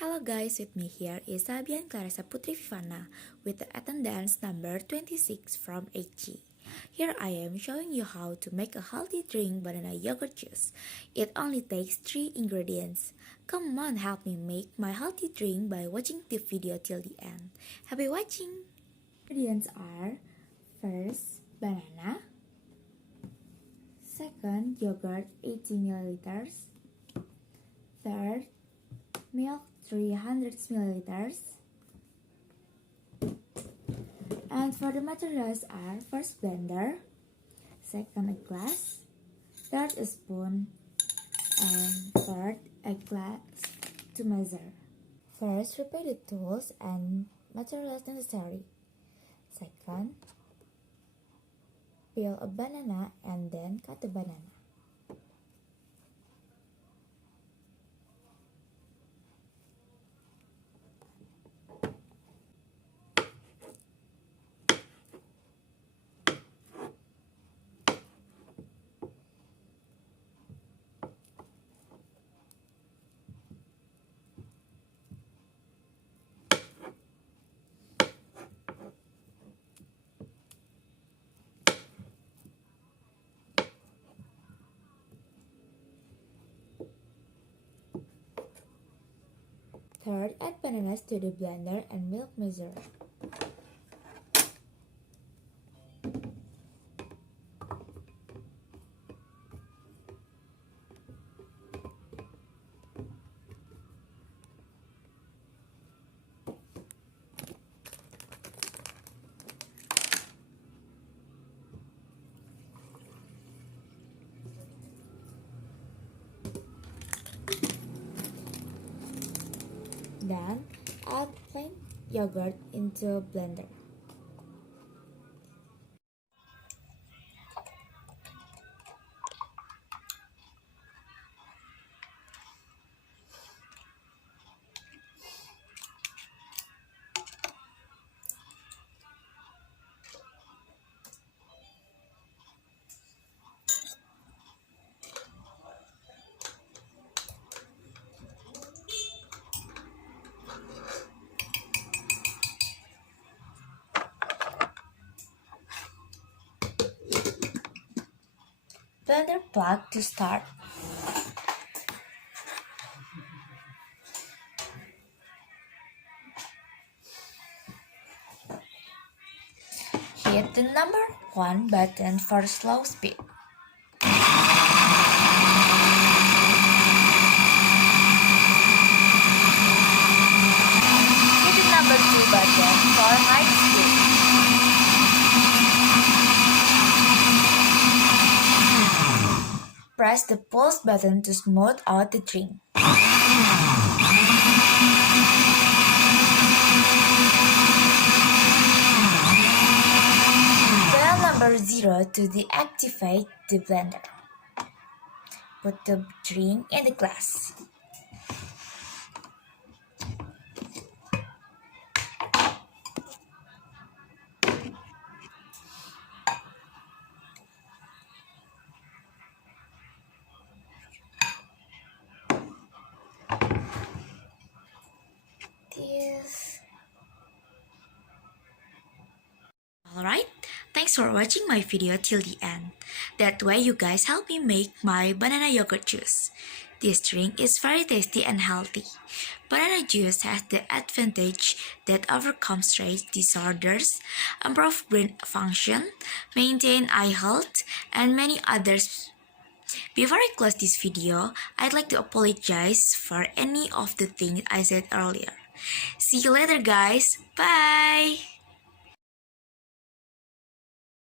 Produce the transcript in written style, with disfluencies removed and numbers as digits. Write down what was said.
Hello guys, with me here is Sabian Clarissa Putri Vivana with the attendance number 26 from HG. Here I am showing you how to make a healthy drink banana yogurt juice. It only takes 3 ingredients. Come on, help me make my healthy drink by watching the video till the end. Happy watching! Ingredients are: first, banana. Second, yogurt 80 milliliters. Third, milk 300 milliliters. And for the materials are: first, blender. Second, a glass. Third, a spoon. And fourth, a glass to measure. First, prepare the tools and materials necessary. Second, peel a banana and then cut the banana. Third, add bananas to the blender and milk measure. Then, add plain yogurt into a blender. Blender plug to start. Hit the number 1 button for slow speed. Hit the number 2 button for high speed. Press the pulse button to smooth out the drink. Dial number 0 to deactivate the blender. Put the drink in the glass. Alright, thanks for watching my video till the end. That way you guys help me make my banana yogurt juice. This drink is very tasty and healthy. Banana juice has the advantage that overcomes stress disorders, improve brain function, maintain eye health, and many others. Before I close this video, I'd like to apologize for any of the things I said earlier. See you later guys, bye!